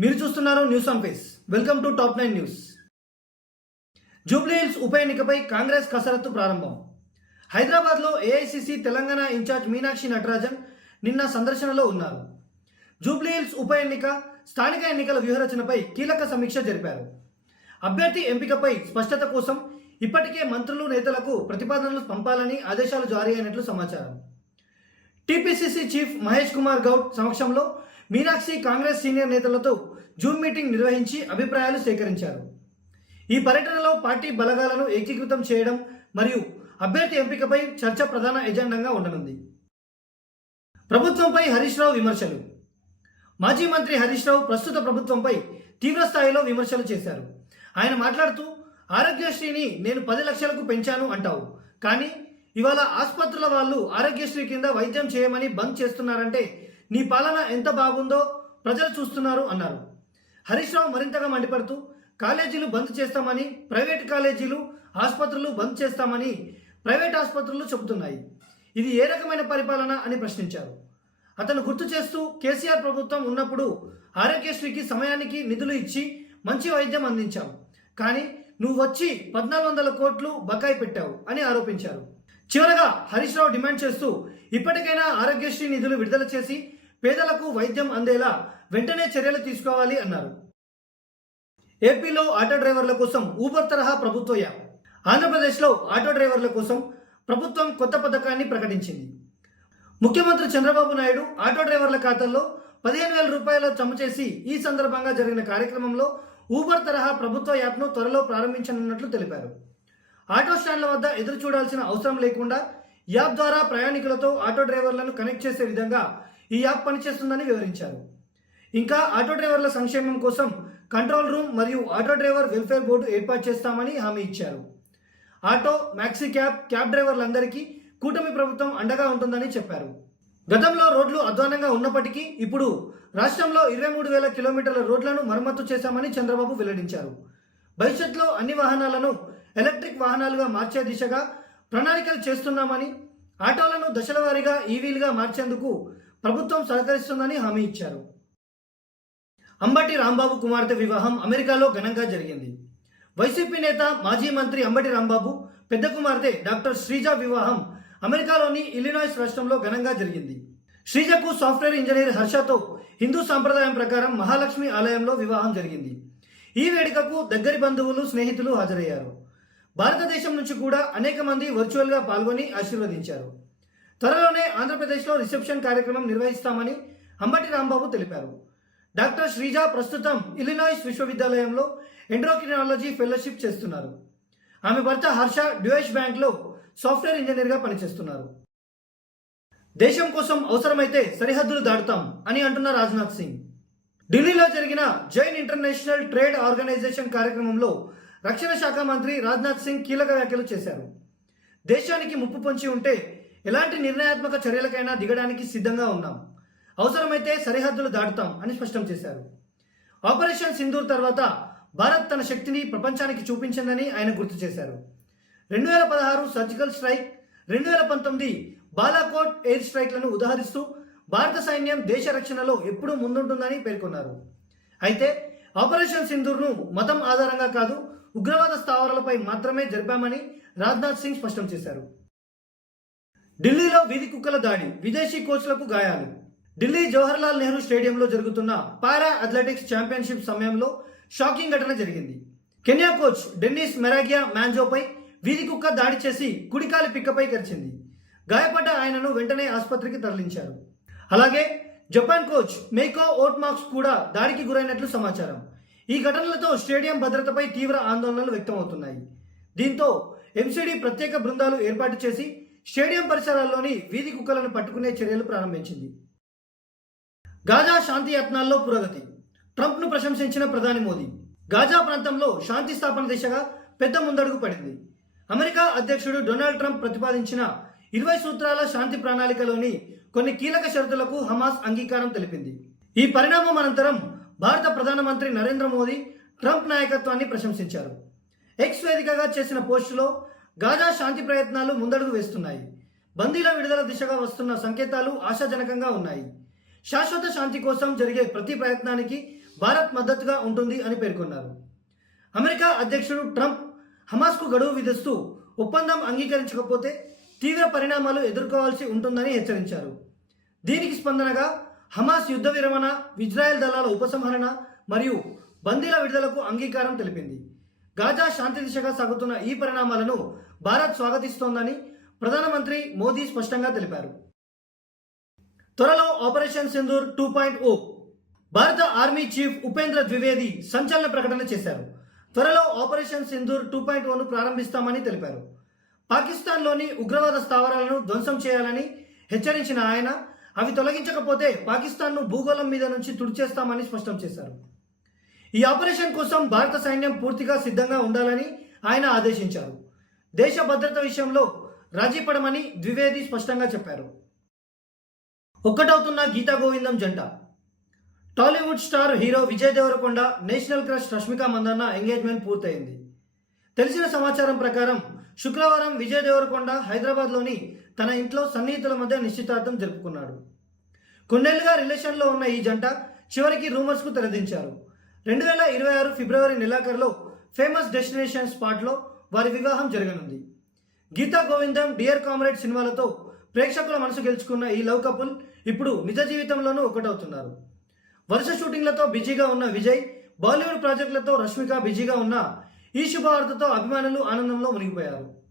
మీరు చూస్తున్నారు news on face welcome to top nine news Jubilee Hills ఉప ఎన్నికపై కాంగ్రెస్ కసరత్తు ప్రారంభం. హైదరాబాద్లో AICC Telangana in charge Meenakshi Natarajan నిన్న సందర్శనలో ఉన్నారు. జూబ్లీహిల్స్ ఉప ఎన్నిక స్థానిక ఎన్నికల వ్యూహరచనపై కీలక సమీక్ష జరిపారు. అభ్యర్థి ఎంపికపై స్పష్టత కోసం ఇప్పటికే మంత్రులు నేతలకు ప్రతిపాదనలు పంపాలని ఆదేశాలు జారీ అయినట్లు సమాచారం. టీపీసీసీ చీఫ్ మహేష్ కుమార్ గౌడ్ సమక్షంలో మీనాక్షి కాంగ్రెస్ సీనియర్ నేతలతో జూమ్ మీటింగ్ నిర్వహించి అభిప్రాయాలు సేకరించారు. ఈ పర్యటనలో పార్టీ బలగాలను ఏకీకృతం చేయడం మరియు అభ్యర్థి ఎంపికపై చర్చ ప్రధాన ఎజెండాగా ఉండనుంది. ప్రభుత్వంపై హరీష్ రావు విమర్శలు. మాజీ మంత్రి హరీష్ రావు ప్రస్తుత ప్రభుత్వంపై తీవ్రస్థాయిలో విమర్శలు చేశారు. ఆయన మాట్లాడుతూ ఆరోగ్యశ్రీని నేను పది లక్షలకు పెంచాను అంటావు. కానీ ఇవాళ ఆసుపత్రుల వాళ్ళు ఆరోగ్యశ్రీ కింద వైద్యం చేయమని బంద్ చేస్తున్నారంటే నీ పాలన ఎంత బాగుందో ప్రజలు చూస్తున్నారు అన్నారు. హరీష్ రావు మరింతగా మండిపడుతూ కాలేజీలు బంద్ చేస్తామని ప్రైవేట్ కాలేజీలు ఆసుపత్రులు బంద్ చేస్తామని ప్రైవేట్ ఆసుపత్రులు చెబుతున్నాయి. ఇది ఏ రకమైన పరిపాలన అని ప్రశ్నించారు. అతను గుర్తు చేస్తూ కేసీఆర్ ప్రభుత్వం ఉన్నప్పుడు ఆరోగ్యశ్రీకి సమయానికి నిధులు ఇచ్చి మంచి వైద్యం అందించాం. కానీ నువ్వు వచ్చి పద్నాలుగు వందల కోట్లు బకాయి పెట్టావు అని ఆరోపించారు. చివరగా హరీష్ రావు డిమాండ్ చేస్తూ ఇప్పటికైనా ఆరోగ్యశ్రీ నిధులు విడుదల చేసి పేదలకు వైద్యం అందేలా వెంటనే చర్యలు తీసుకోవాలి అన్నారు. ఏపీలో ఆటో డ్రైవర్ల కోసం ఊబర్ తరహా ప్రభుత్వ యాప్. ఆంధ్రప్రదేశ్లో ఆటో డ్రైవర్ల కోసం ప్రభుత్వం కొత్త పథకాన్ని ప్రకటించింది. ముఖ్యమంత్రి చంద్రబాబు నాయుడు ఆటో డ్రైవర్ల ఖాతాల్లో పదిహేను వేల రూపాయలు జమ చేసి ఈ సందర్భంగా జరిగిన కార్యక్రమంలో ఊబర్ తరహా ప్రభుత్వ యాప్ను త్వరలో ప్రారంభించనున్నట్లు తెలిపారు. ఆటో స్టాండ్ల వద్ద ఎదురు చూడాల్సిన అవసరం లేకుండా యాప్ ద్వారా ప్రయాణికులతో ఆటో డ్రైవర్లను కనెక్ట్ చేసే విధంగా ఈ యాప్ పనిచేస్తుందని వివరించారు. ఇంకా ఆటో డ్రైవర్ల సంక్షేమం కోసం కంట్రోల్ రూమ్ మరియు ఆటో డ్రైవర్ వెల్ఫేర్ బోర్డు ఏర్పాటు చేస్తామని హామీ ఇచ్చారు. ఆటో మ్యాక్సీ క్యాబ్ క్యాబ్ డ్రైవర్లందరికీ కూటమి ప్రభుత్వం అండగా ఉంటుందని చెప్పారు. గతంలో రోడ్లు అధ్వానంగా ఉన్నప్పటికీ ఇప్పుడు రాష్ట్రంలో ఇరవై మూడు వేల కిలోమీటర్ల రోడ్లను మరమ్మతు చేశామని చంద్రబాబు వెల్లడించారు. భవిష్యత్తులో అన్ని వాహనాలను ఎలక్ట్రిక్ వాహనాలుగా మార్చే దిశగా ప్రణాళికలు చేస్తున్నామని ఆటోలను దశల వారీగా ఈవీలుగా మార్చేందుకు ప్రభుత్వం సహకరిస్తుందని హామీ ఇచ్చారు. అంబటి రాంబాబు కుమార్తె వివాహం అమెరికాలో ఘనంగా జరిగింది. వైసీపీ నేత మాజీ మంత్రి అంబటి రాంబాబు పెద్ద కుమార్తె డాక్టర్ శ్రీజ వివాహం అమెరికాలోని ఇలినాయిస్ రాష్ట్రంలో ఘనంగా జరిగింది. శ్రీజకు సాఫ్ట్వేర్ ఇంజనీర్ హర్షతో హిందూ సాంప్రదాయం ప్రకారం మహాలక్ష్మి ఆలయంలో వివాహం జరిగింది. ఈ వేడుకకు దగ్గరి బంధువులు స్నేహితులు హాజరయ్యారు. భారతదేశం నుంచి కూడా అనేక మంది వర్చువల్గా పాల్గొని ఆశీర్వదించారు. త్వరలోనే ఆంధ్రప్రదేశ్లో రిసెప్షన్ కార్యక్రమం నిర్వహిస్తామని అంబటి రాంబాబు తెలిపారు. డాక్టర్ శ్రీజ ప్రస్తుతం ఇలినాయిస్ విశ్వవిద్యాలయంలో ఎండ్రోక్రినాలజీ ఫెలోషిప్ చేస్తున్నారు. ఆమె భర్త హర్ష డ్యూయష్ బ్యాంక్లో సాఫ్ట్వేర్ ఇంజనీర్గా పనిచేస్తున్నారు. దేశం కోసం అవసరమైతే సరిహద్దులు దాటుతాం అని అంటున్న రాజ్నాథ్ సింగ్. ఢిల్లీలో జరిగిన జైన్ ఇంటర్నేషనల్ ట్రేడ్ ఆర్గనైజేషన్ కార్యక్రమంలో రక్షణ శాఖ మంత్రి రాజ్నాథ్ సింగ్ కీలక వ్యాఖ్యలు చేశారు. దేశానికి ముప్పు పొంచి ఉంటే ఎలాంటి నిర్ణయాత్మక చర్యలకైనా దిగడానికి సిద్ధంగా ఉన్నాం. అవసరమైతే సరిహద్దులు దాటుతాం అని స్పష్టం చేశారు. ఆపరేషన్ సింధూర్ తర్వాత భారత్ తన శక్తిని ప్రపంచానికి చూపించిందని ఆయన గుర్తు చేశారు. రెండు వేల పదహారు సర్జికల్ స్ట్రైక్ రెండు వేల పంతొమ్మిది బాలాకోట్ ఎయిర్ స్ట్రైక్లను ఉదాహరిస్తూ భారత సైన్యం దేశ రక్షణలో ఎప్పుడూ ముందుంటుందని పేర్కొన్నారు. అయితే ఆపరేషన్ సింధూర్ను మతం ఆధారంగా కాదు ఉగ్రవాద స్థావరాలపై మాత్రమే జరిపామని రాజ్నాథ్ సింగ్ స్పష్టం చేశారు. ఢిల్లీలో వీధి కుక్కల దాడి విదేశీ కోచ్లకు గాయాలు. ఢిల్లీ జవహర్లాల్ నెహ్రూ స్టేడియంలో జరుగుతున్న పారా అథ్లెటిక్స్ ఛాంపియన్షిప్ సమయంలో షాకింగ్ ఘటన జరిగింది. కెన్యా కోచ్ డెన్నిస్ మెరాగియా మ్యాంజోపై వీధి కుక్క దాడి చేసి కుడికాలి పిక్కపై కరిచింది గాయపడ్డ ఆయనను వెంటనే ఆసుపత్రికి తరలించారు. అలాగే జపాన్ కోచ్ మేకో ఓట్మాక్స్ కూడా దాడికి గురైనట్లు సమాచారం. ఈ ఘటనలతో స్టేడియం భద్రతపై తీవ్ర ఆందోళనలు వ్యక్తమవుతున్నాయి. దీంతో ఎంసీడీ ప్రత్యేక బృందాలు ఏర్పాటు చేసి స్టేడియం పరిసరాల్లోని వీధి కుక్కలను పట్టుకునే చర్యలు ప్రారంభించింది. గాజా శాంతి యత్నాల్లో పురోగతి. ట్రంప్ను ప్రశంసించిన ప్రధాని మోదీ. గాజా ప్రాంతంలో శాంతి స్థాపన దిశగా పెద్ద ముందడుగు పడింది. అమెరికా అధ్యక్షుడు డొనాల్డ్ ట్రంప్ ప్రతిపాదించిన ఇరవై సూత్రాల శాంతి ప్రణాళికలోని కొన్ని కీలక షరతులకు హమాస్ అంగీకారం తెలిపింది. ఈ పరిణామం అనంతరం భారత ప్రధానమంత్రి నరేంద్ర మోదీ ట్రంప్ నాయకత్వాన్ని ప్రశంసించారు. ఎక్స్ వేదికగా చేసిన పోస్టులో గాజా శాంతి ప్రయత్నాలు ముందడుగు వేస్తున్నాయి. బందీల విడుదల దిశగా వస్తున్న సంకేతాలు ఆశాజనకంగా ఉన్నాయి. శాశ్వత శాంతి కోసం జరిగే ప్రతి ప్రయత్నానికి భారత్ మద్దతుగా ఉంటుంది అని పేర్కొన్నారు. అమెరికా అధ్యక్షుడు ట్రంప్ హమాస్కు గడువు విధిస్తూ ఒప్పందం అంగీకరించకపోతే తీవ్ర పరిణామాలు ఎదుర్కోవాల్సి ఉంటుందని హెచ్చరించారు. దీనికి స్పందనగా హమాస్ యుద్ధ విరమణ ఇజ్రాయెల్ దళాల ఉపసంహరణ మరియు బందీల విడుదలకు అంగీకారం తెలిపింది. గాజా శాంతి దిశగా సాగుతున్న ఈ పరిణామాలను భారత్ స్వాగతిస్తోందని ప్రధానమంత్రి మోదీ స్పష్టంగా తెలిపారు. త్వరలో operation Sindoor two point O భారత ఆర్మీ చీఫ్ ఉపేంద్ర ద్వివేది సంచలన ప్రకటన చేశారు. త్వరలో ఆపరేషన్ సింధూర్ టూ పాయింట్ ఓను ప్రారంభిస్తామని తెలిపారు. పాకిస్తాన్లోని ఉగ్రవాద స్థావరాలను ధ్వంసం చేయాలని హెచ్చరించిన ఆయన అవి తొలగించకపోతే పాకిస్తాన్ను భూగోళం మీద నుంచి తుడిచేస్తామని స్పష్టం చేశారు. ఈ ఆపరేషన్ కోసం భారత సైన్యం పూర్తిగా సిద్ధంగా ఉండాలని ఆయన ఆదేశించారు. దేశ భద్రత విషయంలో రాజీపడమని ద్వివేది స్పష్టంగా చెప్పారు. ఒక్కటవుతున్న గీతా గోవిందం జంట. Tollywood star hero Vijay Deverakonda national crush Rashmika Mandanna engagement పూర్తయింది. తెలిసిన సమాచారం ప్రకారం శుక్రవారం విజయ్ దేవరకొండ హైదరాబాద్లోని తన ఇంట్లో సన్నిహితుల మధ్య నిశ్చితార్థం జరుపుకున్నాడు. కొన్నేళ్ళుగా రిలేషన్లో ఉన్న ఈ జంట చివరికి రూమర్స్కు తెరదించారు. రెండు వేల ఇరవై ఆరు ఫిబ్రవరి నెలాఖరులో ఫేమస్ డెస్టినేషన్ స్పాట్లో వారి వివాహం జరగనుంది. గీతా గోవిందం డియర్ కామ్రేడ్ సినిమాలతో ప్రేక్షకుల మనసు గెలుచుకున్న ఈ లవ్ కపుల్ ఇప్పుడు నిజ జీవితంలోనూ ఒకటవుతున్నారు. వరుస షూటింగ్లతో బిజీగా ఉన్న విజయ్ బాలీవుడ్ ప్రాజెక్టులతో రష్మిక బిజీగా ఉన్న ఈ శుభవార్తతో అభిమానులు ఆనందంలో మునిగిపోయారు.